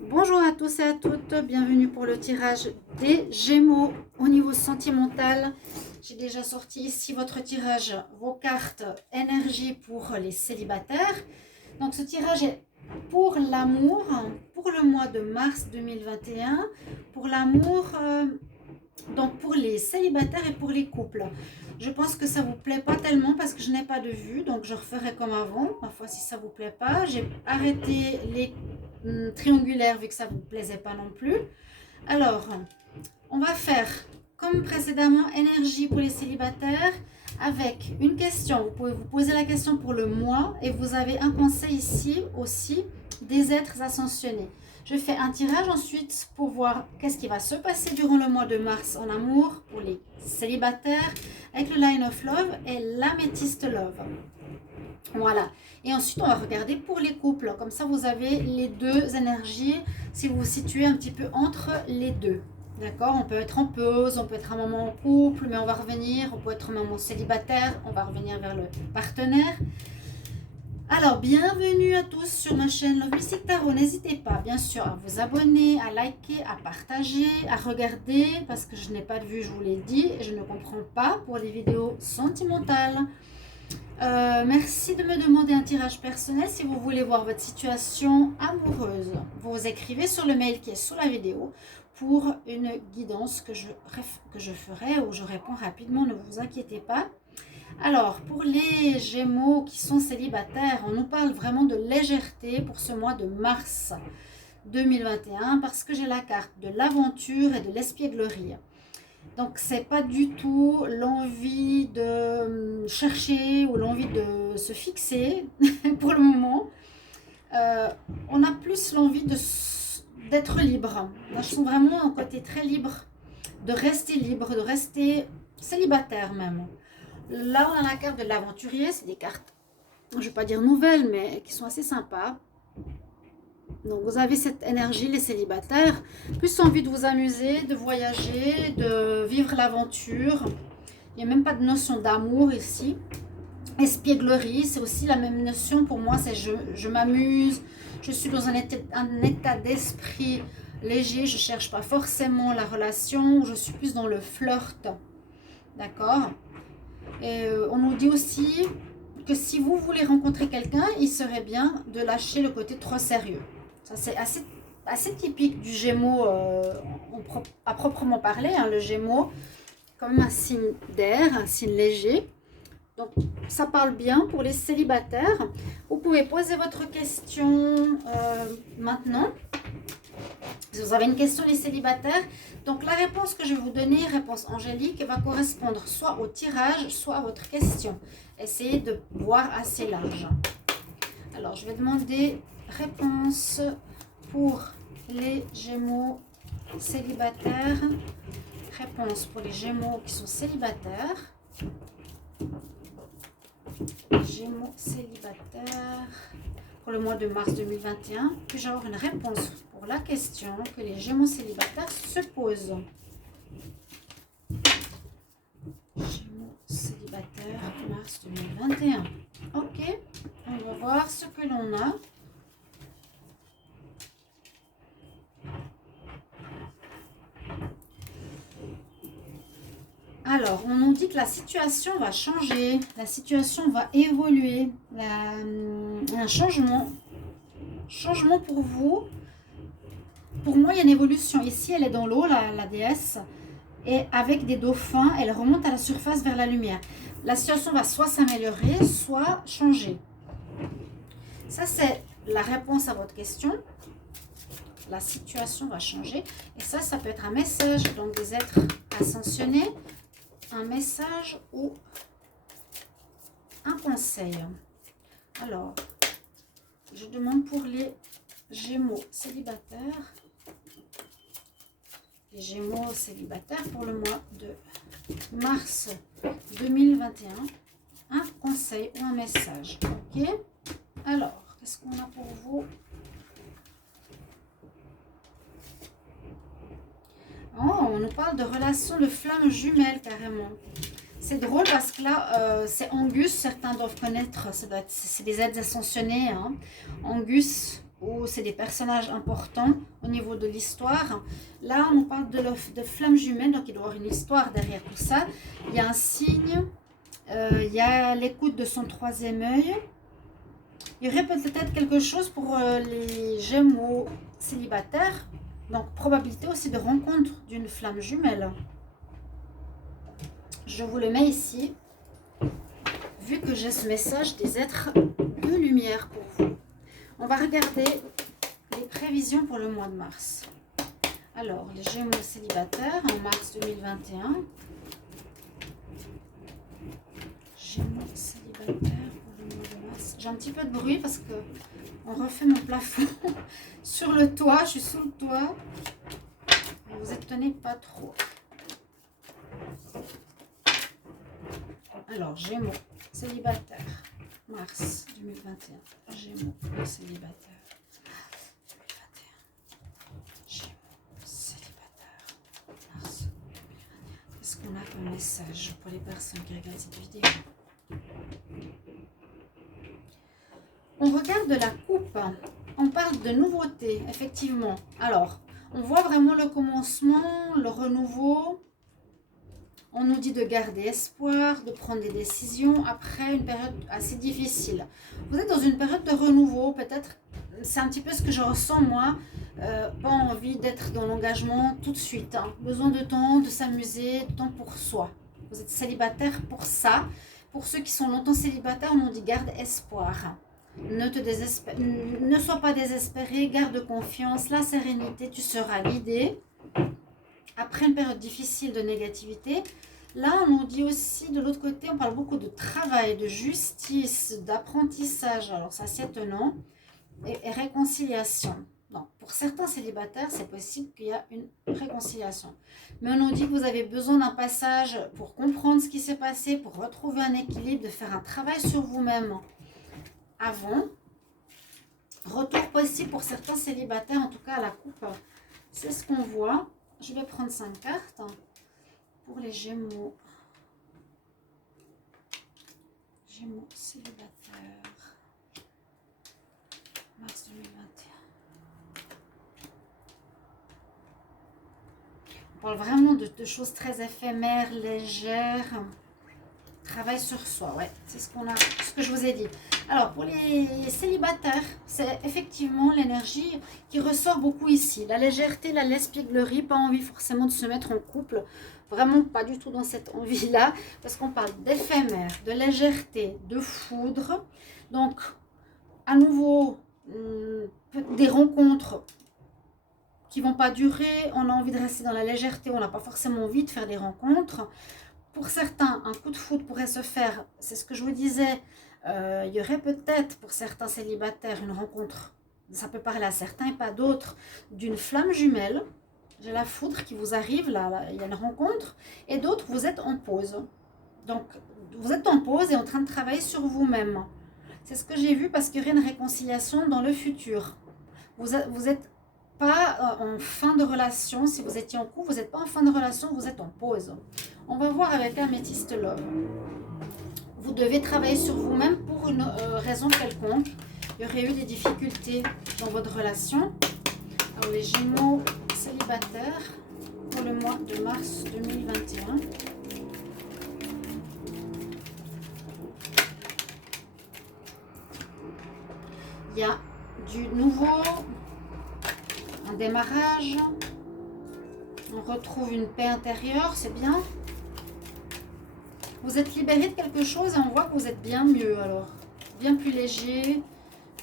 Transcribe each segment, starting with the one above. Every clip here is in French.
Bonjour à tous et à toutes, bienvenue pour le tirage des Gémeaux au niveau sentimental. J'ai déjà sorti ici votre tirage, vos cartes énergie pour les célibataires. Donc ce tirage est pour l'amour, pour le mois de mars 2021, pour l'amour, donc pour les célibataires et pour les couples. Je pense que ça vous plaît pas tellement parce que je n'ai pas de vue, donc je referai comme avant. Parfois si ça vous plaît pas, j'ai arrêté les triangulaires vu que ça vous plaisait pas non plus. Alors, on va faire comme précédemment énergie pour les célibataires avec une question. Vous pouvez vous poser la question pour le mois et vous avez un conseil ici aussi des êtres ascensionnés. Je fais un tirage ensuite pour voir qu'est-ce qui va se passer durant le mois de mars en amour pour les célibataires avec le Line of Love et l'Améthyste Love. Voilà. Et ensuite, on va regarder pour les couples. Comme ça, vous avez les deux énergies si vous vous situez un petit peu entre les deux. D'accord? On peut être en pause, on peut être un moment en couple, mais on va revenir. On peut être un moment célibataire, on va revenir vers le partenaire. Alors, bienvenue à tous sur ma chaîne Love Mystic Tarot. N'hésitez pas, bien sûr, à vous abonner, à liker, à partager, à regarder, parce que je n'ai pas de vue, je vous l'ai dit, et je ne comprends pas pour les vidéos sentimentales. Merci de me demander un tirage personnel si vous voulez voir votre situation amoureuse. Vous écrivez sur le mail qui est sous la vidéo pour une guidance que je ferai ou je réponds rapidement, ne vous inquiétez pas. Alors, pour les Gémeaux qui sont célibataires, on nous parle vraiment de légèreté pour ce mois de mars 2021 parce que j'ai la carte de l'aventure et de l'espièglerie. Donc, c'est pas du tout l'envie de chercher ou l'envie de se fixer pour le moment. On a plus l'envie d'être libre. Là, je sens vraiment un côté très libre, de rester célibataire même. Là, on a la carte de l'aventurier. C'est des cartes, je ne vais pas dire nouvelles, mais qui sont assez sympas. Donc, vous avez cette énergie, les célibataires, plus envie de vous amuser, de voyager, de vivre l'aventure. Il n'y a même pas de notion d'amour ici. Espièglerie, c'est aussi la même notion pour moi, c'est je m'amuse, je suis dans un état d'esprit léger, je ne cherche pas forcément la relation, je suis plus dans le flirt. D'accord? Et on nous dit aussi que si vous voulez rencontrer quelqu'un, il serait bien de lâcher le côté trop sérieux. Ça, c'est assez typique du Gémeaux à proprement parler. Hein, le Gémeaux, quand même un signe d'air, un signe léger. Donc, ça parle bien pour les célibataires. Vous pouvez poser votre question maintenant. Si vous avez une question, les célibataires. Donc, la réponse que je vais vous donner, réponse angélique, va correspondre soit au tirage, soit à votre question. Essayez de voir assez large. Alors, je vais demander réponse pour les Gémeaux célibataires. Réponse pour les Gémeaux qui sont célibataires. Gémeaux célibataires pour le mois de mars 2021. Puis-je avoir une réponse pour la question que les Gémeaux célibataires se posent? Gémeaux célibataires mars 2021. Ok, on va voir ce que l'on a. Alors, on nous dit que la situation va changer, la situation va évoluer, un changement pour vous. Pour moi, il y a une évolution. Ici, elle est dans l'eau, la déesse, et avec des dauphins, elle remonte à la surface vers la lumière. La situation va soit s'améliorer, soit changer. Ça, c'est la réponse à votre question. La situation va changer. Et ça peut être un message, donc des êtres ascensionnés, un message ou un conseil. Alors, je demande pour les Gémeaux célibataires. Les Gémeaux célibataires pour le mois de mars 2021. Un conseil ou un message. Ok? Alors, qu'est-ce qu'on a pour vous? Oh, on nous parle de relation de flammes jumelles carrément. C'est drôle parce que là, c'est Angus, certains doivent connaître, c'est des êtres ascensionnés. Hein. Angus où c'est des personnages importants au niveau de l'histoire. Là, on parle de flammes jumelles, donc il doit y avoir une histoire derrière tout ça. Il y a un signe, il y a l'écoute de son troisième œil. Il y aurait peut-être quelque chose pour les Gémeaux célibataires, donc probabilité aussi de rencontre d'une flamme jumelle. Je vous le mets ici, vu que j'ai ce message des êtres de lumière pour vous. On va regarder les prévisions pour le mois de mars. Alors, les Gémeaux célibataires en mars 2021. Gémeaux célibataires pour le mois de mars. J'ai un petit peu de bruit parce que on refait mon plafond sur le toit. Je suis sous le toit. Ne vous étonnez pas trop. Alors, Gémeaux célibataire, mars 2021. Gémeaux célibataire. 2021. Gémeaux célibataire, mars 2021. Qu'est-ce qu'on a comme message pour les personnes qui regardent cette vidéo? On regarde de la coupe. On parle de nouveautés, effectivement. Alors, on voit vraiment le commencement, le renouveau. On nous dit de garder espoir, de prendre des décisions après une période assez difficile. Vous êtes dans une période de renouveau, peut-être, c'est un petit peu ce que je ressens moi. Pas envie d'être dans l'engagement tout de suite. Hein. Besoin de temps, de s'amuser, de temps pour soi. Vous êtes célibataire pour ça. Pour ceux qui sont longtemps célibataires, on nous dit garde espoir. Ne sois pas désespéré, garde confiance, la sérénité, tu seras guidé. Après une période difficile de négativité, là on nous dit aussi de l'autre côté, on parle beaucoup de travail, de justice, d'apprentissage, alors ça c'est étonnant, et réconciliation. Donc, pour certains célibataires, c'est possible qu'il y a une réconciliation. Mais on nous dit que vous avez besoin d'un passage pour comprendre ce qui s'est passé, pour retrouver un équilibre, de faire un travail sur vous-même avant. Retour possible pour certains célibataires, en tout cas à la coupe, c'est ce qu'on voit. Je vais prendre 5 cartes pour les Gémeaux. Gémeaux célibataires. Mars 2021. On parle vraiment de choses très éphémères, légères. Travail sur soi, ouais, c'est ce que je vous ai dit. Alors, pour les célibataires, c'est effectivement l'énergie qui ressort beaucoup ici. La légèreté, la l'espièglerie, pas envie forcément de se mettre en couple. Vraiment pas du tout dans cette envie-là, parce qu'on parle d'éphémère, de légèreté, de foudre. Donc, à nouveau, des rencontres qui vont pas durer. On a envie de rester dans la légèreté, on n'a pas forcément envie de faire des rencontres. Pour certains, un coup de foudre pourrait se faire, c'est ce que je vous disais, il y aurait peut-être pour certains célibataires une rencontre, ça peut parler à certains et pas d'autres, d'une flamme jumelle. J'ai la foudre qui vous arrive, là, il y a une rencontre, et d'autres, vous êtes en pause. Donc, vous êtes en pause et en train de travailler sur vous-même. C'est ce que j'ai vu parce qu'il y aurait une réconciliation dans le futur. Vous êtes pas en fin de relation, si vous étiez en couple, vous n'êtes pas en fin de relation, vous êtes en pause. On va voir avec Améthyste Love. Vous devez travailler sur vous-même pour une raison quelconque. Il y aurait eu des difficultés dans votre relation. Alors les Gémeaux célibataires pour le mois de mars 2021. Il y a du nouveau, un démarrage. On retrouve une paix intérieure, c'est bien. Vous êtes libéré de quelque chose et on voit que vous êtes bien mieux alors. Bien plus léger,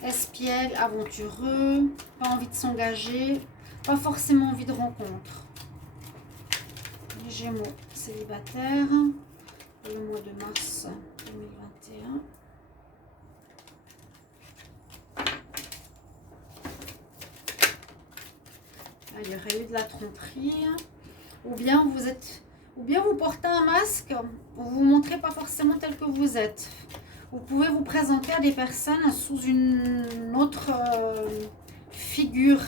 espiègle, aventureux, pas envie de s'engager, pas forcément envie de rencontre. Les Gémeaux célibataires, pour le mois de mars 2021. Là, il y aurait eu de la tromperie. Ou bien vous portez un masque, vous vous montrez pas forcément tel que vous êtes. Vous pouvez vous présenter à des personnes sous une autre figure.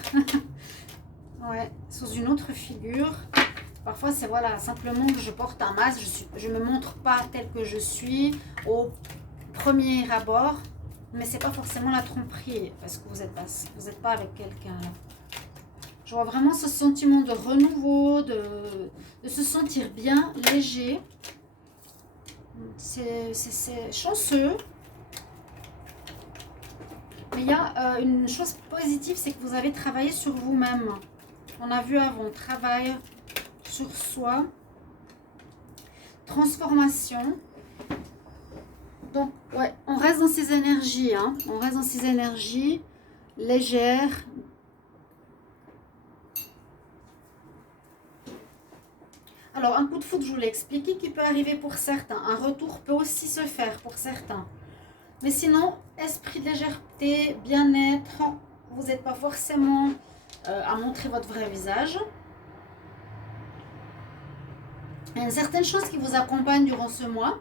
Ouais, sous une autre figure. Parfois, c'est voilà, simplement que je porte un masque, je me montre pas tel que je suis au premier abord. Mais c'est pas forcément la tromperie, parce que vous êtes pas avec quelqu'un là. Je vois vraiment ce sentiment de renouveau, de se sentir bien, léger. C'est chanceux. Mais il y a une chose positive, c'est que vous avez travaillé sur vous-même. On a vu avant, travail sur soi, transformation. Donc, ouais, on reste dans ces énergies, hein. On reste dans ces énergies légères. Alors, un coup de foudre, je vous l'ai expliqué, qui peut arriver pour certains. Un retour peut aussi se faire pour certains. Mais sinon, esprit de légèreté, bien-être, vous n'êtes pas forcément à montrer votre vrai visage. Il y a une certaine chose qui vous accompagne durant ce mois.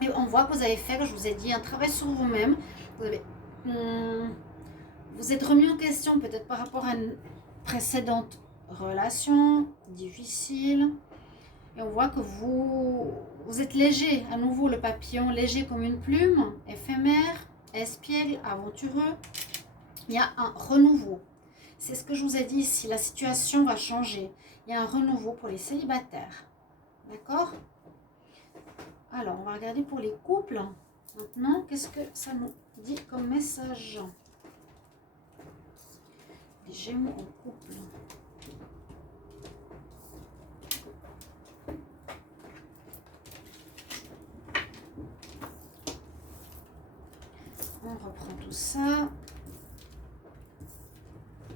Et on voit que vous avez fait, je vous ai dit, un travail sur vous-même. Vous êtes remis en question peut-être par rapport à une précédente relation difficile. Et on voit que vous êtes léger, à nouveau le papillon, léger comme une plume, éphémère, espiègle, aventureux. Il y a un renouveau. C'est ce que je vous ai dit ici, la situation va changer. Il y a un renouveau pour les célibataires. D'accord? Alors, on va regarder pour les couples. Maintenant, qu'est-ce que ça nous dit comme message? Les Gémeaux en couple. On reprend tout ça.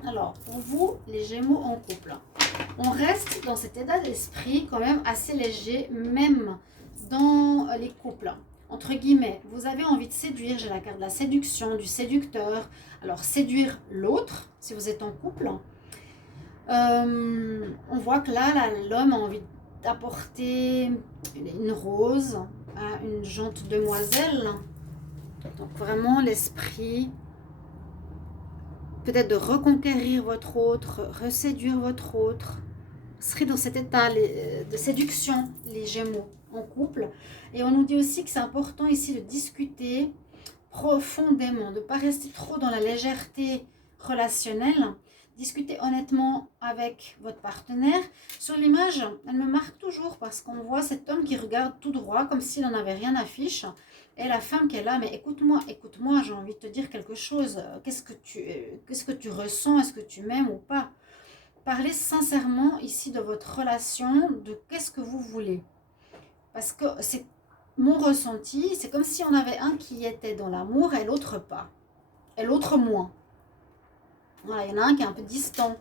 Alors, pour vous, les Gémeaux en couple, on reste dans cet état d'esprit quand même assez léger, même dans les couples. Entre guillemets, vous avez envie de séduire, j'ai la carte de la séduction, du séducteur. Alors, séduire l'autre, si vous êtes en couple. On voit que là l'homme a envie d'apporter une rose à une gentille demoiselle. Donc, vraiment, l'esprit... peut-être de reconquérir votre autre, reséduire votre autre. Vous serez dans cet état de séduction, les Gémeaux, en couple. Et on nous dit aussi que c'est important ici de discuter profondément, de ne pas rester trop dans la légèreté relationnelle. Discuter honnêtement avec votre partenaire. Sur l'image, elle me marque toujours parce qu'on voit cet homme qui regarde tout droit comme s'il n'en avait rien à fiche. Et la femme qui est là, mais écoute-moi, écoute-moi, j'ai envie de te dire quelque chose. Qu'est-ce que tu ressens? Est-ce que tu m'aimes ou pas? Parlez sincèrement ici de votre relation, de qu'est-ce que vous voulez. Parce que c'est mon ressenti, c'est comme si on avait un qui était dans l'amour et l'autre pas. Et l'autre moins. Voilà, il y en a un qui est un peu distant.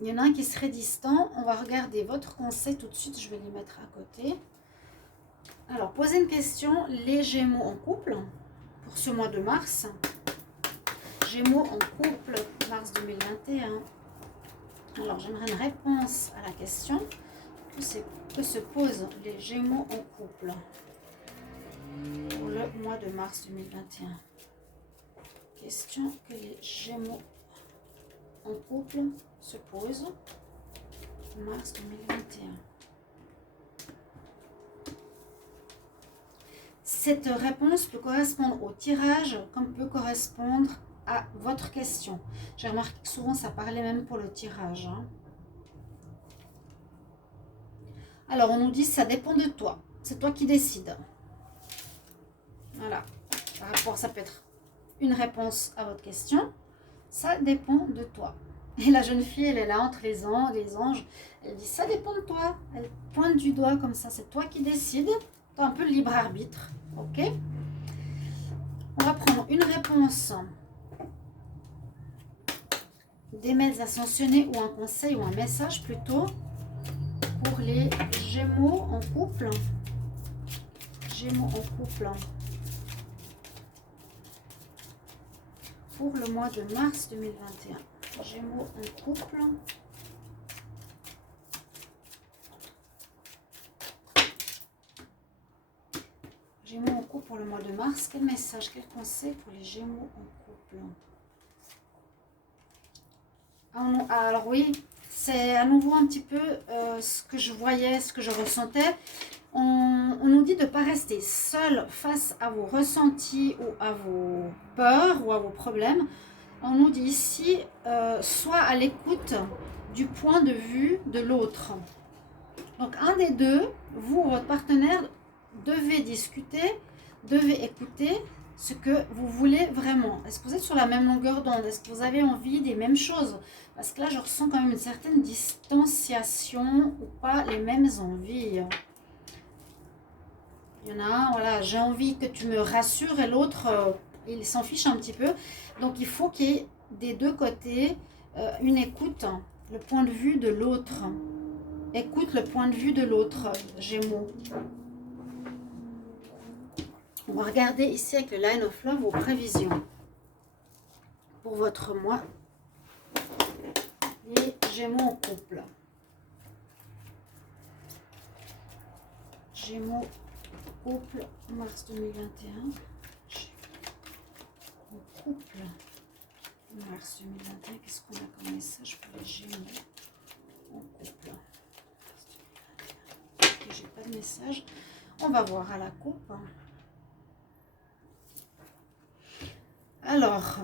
Il y en a un qui serait distant. On va regarder votre conseil tout de suite. Je vais les mettre à côté. Alors, posez une question. Les Gémeaux en couple pour ce mois de mars. Gémeaux en couple, mars 2021. Alors, j'aimerais une réponse à la question que se posent les Gémeaux en couple pour le mois de mars 2021. Question que les Gémeaux en couple se posent mars 2021. Cette réponse peut correspondre au tirage comme peut correspondre à votre question. J'ai remarqué que souvent ça parlait même pour le tirage. Hein. Alors on nous dit ça dépend de toi. C'est toi qui décides. Voilà. Par rapport, ça peut être une réponse à votre question. Ça dépend de toi. Et la jeune fille, elle est là entre les anges. Elle dit ça dépend de toi. Elle pointe du doigt comme ça. C'est toi qui décides. Tu as un peu le libre arbitre. Ok? On va prendre une réponse des maîtres ascensionnés ou un conseil ou un message plutôt pour les Gémeaux en couple. Gémeaux en couple. Pour le mois de mars 2021. Gémeaux en couple. Gémeaux en couple pour le mois de mars. Quel message, quel conseil pour les Gémeaux en couple? Alors oui, c'est à nouveau un petit peu ce que je voyais, ce que je ressentais. On nous dit de ne pas rester seul face à vos ressentis ou à vos peurs ou à vos problèmes. On nous dit ici, soit à l'écoute du point de vue de l'autre. Donc un des deux, vous ou votre partenaire, devez discuter, devez écouter ce que vous voulez vraiment. Est-ce que vous êtes sur la même longueur d'onde? Est-ce que vous avez envie des mêmes choses? Parce que là, je ressens quand même une certaine distanciation ou pas les mêmes envies. Il y en a un, voilà, j'ai envie que tu me rassures, et l'autre, il s'en fiche un petit peu. Donc il faut qu'il y ait des deux côtés une écoute, le point de vue de l'autre. Écoute le point de vue de l'autre, Gémeaux. On va regarder ici avec le Line of Love vos prévisions pour votre mois. Les Gémeaux en couple. Gémeaux couple, mars 2021. En couple, mars 2021. Qu'est-ce qu'on a comme message pour les Gémeaux en couple? J'ai pas de message. On va voir à la coupe. Alors,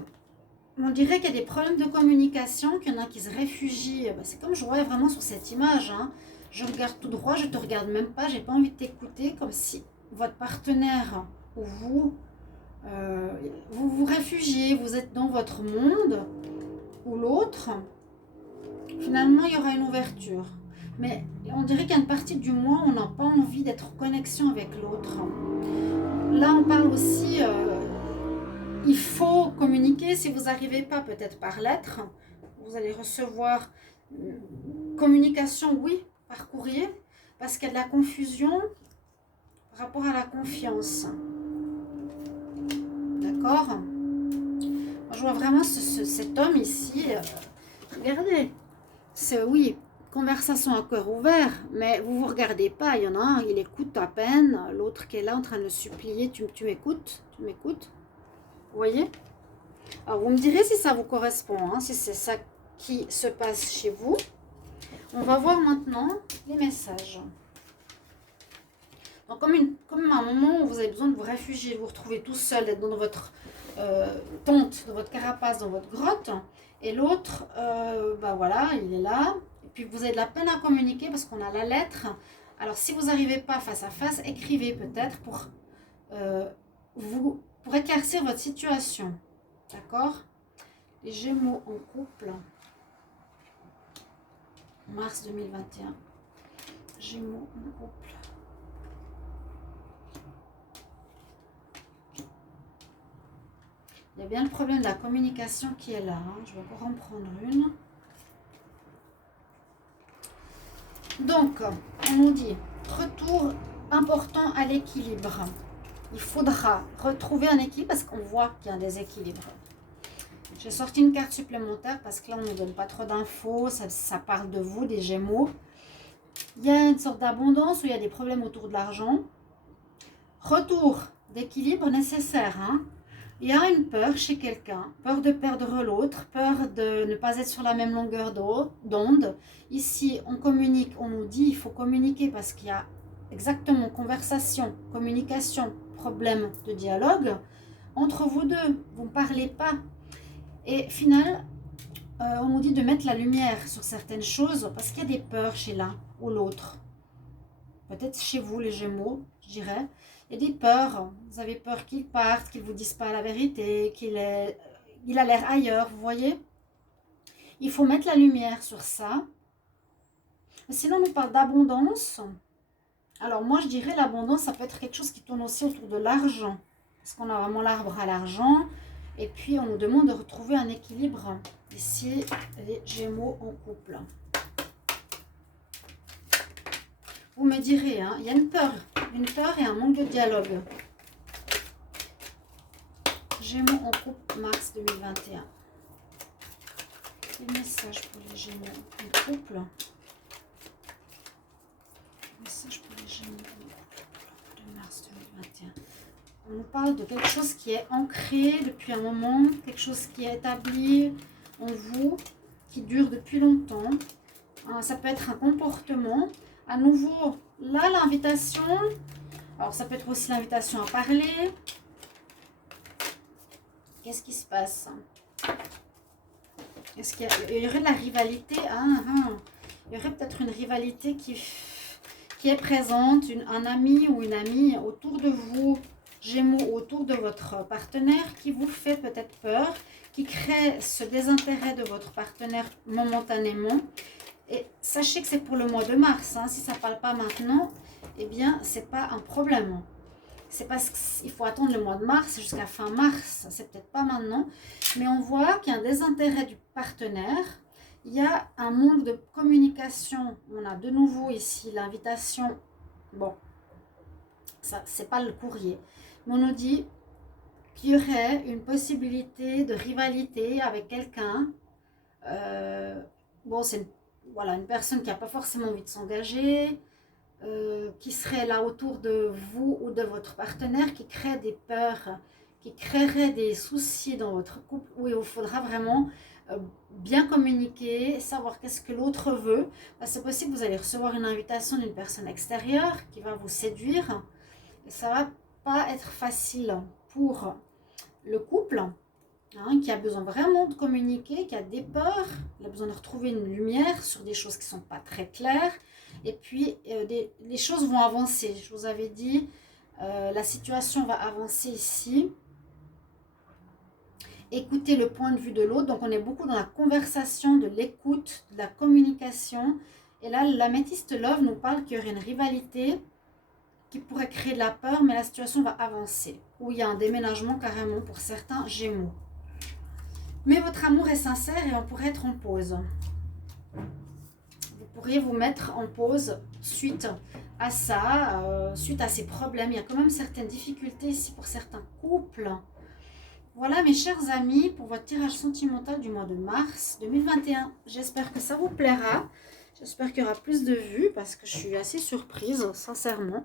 on dirait qu'il y a des problèmes de communication, qu'il y en a qui se réfugient. C'est comme je vois vraiment sur cette image. Hein. Je regarde tout droit, je te regarde même pas. J'ai pas envie de t'écouter, comme si votre partenaire ou vous, vous vous réfugiez. Vous êtes dans votre monde ou l'autre. Finalement, il y aura une ouverture. Mais on dirait qu'il y a une partie du mois où on n'a pas envie d'être en connexion avec l'autre. Là, on parle aussi, il faut communiquer. Si vous n'arrivez pas, peut-être par lettre, vous allez recevoir communication, oui, par courrier, parce qu'il y a de la confusion par rapport à la confiance. D'accord? Je vois vraiment cet homme ici. Regardez, c'est oui. Conversation à cœur ouvert, mais vous ne vous regardez pas. Il y en a un, il écoute à peine, l'autre qui est là en train de le supplier, tu m'écoutes, tu m'écoutes. Vous voyez? Alors vous me direz si ça vous correspond, hein, si c'est ça qui se passe chez vous. On va voir maintenant les messages. Donc comme un moment où vous avez besoin de vous réfugier, de vous retrouver tout seul, d'être dans votre tente, dans votre carapace, dans votre grotte, et l'autre, voilà, il est là. Puis vous avez de la peine à communiquer parce qu'on a la lettre. Alors si vous n'arrivez pas face à face, écrivez peut-être pour éclaircir votre situation. D'accord? Les Gémeaux en couple. Mars 2021. Gémeaux en couple. Il y a bien le problème de la communication qui est là. Hein. Je vais encore en prendre une. Donc, on nous dit, retour important à l'équilibre. Il faudra retrouver un équilibre parce qu'on voit qu'il y a un déséquilibre. J'ai sorti une carte supplémentaire parce que là, on ne nous donne pas trop d'infos. Ça parle de vous, des Gémeaux. Il y a une sorte d'abondance où il y a des problèmes autour de l'argent. Retour d'équilibre nécessaire. Hein. Il y a une peur chez quelqu'un, peur de perdre l'autre, peur de ne pas être sur la même longueur d'onde. Ici, on communique, on nous dit il faut communiquer parce qu'il y a exactement conversation, communication, problème de dialogue. Entre vous deux, vous ne parlez pas. Et final, on nous dit de mettre la lumière sur certaines choses parce qu'il y a des peurs chez l'un ou l'autre. Peut-être chez vous, les Gémeaux, je dirais. Il y a des peurs. Vous avez peur qu'il parte, qu'il ne vous dise pas la vérité, qu'il a l'air ailleurs, vous voyez? Il faut mettre la lumière sur ça. Sinon, on nous parle d'abondance. Alors, moi, je dirais l'abondance, ça peut être quelque chose qui tourne aussi autour de l'argent. Parce qu'on a vraiment l'arbre à l'argent. Et puis, on nous demande de retrouver un équilibre. Ici, les Gémeaux en couple. Vous me direz, hein, il y a une peur et un manque de dialogue. Gémeaux en couple, mars 2021. Quel message pour les Gémeaux en couple? Message pour les Gémeaux en couple de mars 2021. On nous parle de quelque chose qui est ancré depuis un moment, quelque chose qui est établi en vous, qui dure depuis longtemps. Ça peut être un comportement. À nouveau, là, l'invitation. Alors, ça peut être aussi l'invitation à parler. Qu'est-ce qui se passe? Est-ce qu'il y aurait de la rivalité? Il y aurait peut-être une rivalité qui est présente, un ami ou une amie autour de vous, Gémeaux, autour de votre partenaire, qui vous fait peut-être peur, qui crée ce désintérêt de votre partenaire momentanément. Et sachez que c'est pour le mois de mars. Hein. Si ça ne parle pas maintenant, eh bien, ce n'est pas un problème. C'est parce qu'il faut attendre le mois de mars jusqu'à fin mars. C'est peut-être pas maintenant. Mais on voit qu'il y a un désintérêt du partenaire. Il y a un manque de communication. On a de nouveau ici l'invitation. Bon, ça, c'est pas le courrier. Mais on nous dit qu'il y aurait une possibilité de rivalité avec quelqu'un. Bon, c'est une personne qui n'a pas forcément envie de s'engager, qui serait là autour de vous ou de votre partenaire, qui crée des peurs, qui créerait des soucis dans votre couple, où il vous faudra vraiment bien communiquer, savoir qu'est-ce que l'autre veut. C'est possible que vous allez recevoir une invitation d'une personne extérieure qui va vous séduire. Et ça ne va pas être facile pour le couple. Qui a besoin vraiment de communiquer, qui a des peurs, il a besoin de retrouver une lumière sur des choses qui ne sont pas très claires. Et puis, les choses vont avancer. Je vous avais dit, la situation va avancer ici. Écoutez le point de vue de l'autre. Donc, on est beaucoup dans la conversation, de l'écoute, de la communication. Et là, l'améthyste Love nous parle qu'il y aurait une rivalité qui pourrait créer de la peur, mais la situation va avancer. Où il y a un déménagement carrément pour certains Gémeaux. Mais votre amour est sincère et on pourrait être en pause. Vous pourriez vous mettre en pause suite à ça, suite à ces problèmes. Il y a quand même certaines difficultés ici pour certains couples. Voilà mes chers amis pour votre tirage sentimental du mois de mars 2021. J'espère que ça vous plaira. J'espère qu'il y aura plus de vues parce que je suis assez surprise, sincèrement.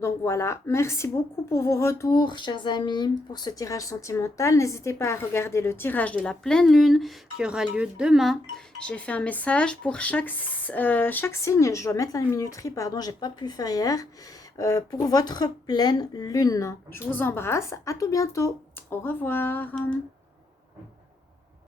Donc voilà, merci beaucoup pour vos retours, chers amis, pour ce tirage sentimental. N'hésitez pas à regarder le tirage de la pleine lune qui aura lieu demain. J'ai fait un message pour chaque signe. Je dois mettre la minuterie, pardon, j'ai pas pu faire hier. Pour votre pleine lune. Je vous embrasse. À tout bientôt. Au revoir.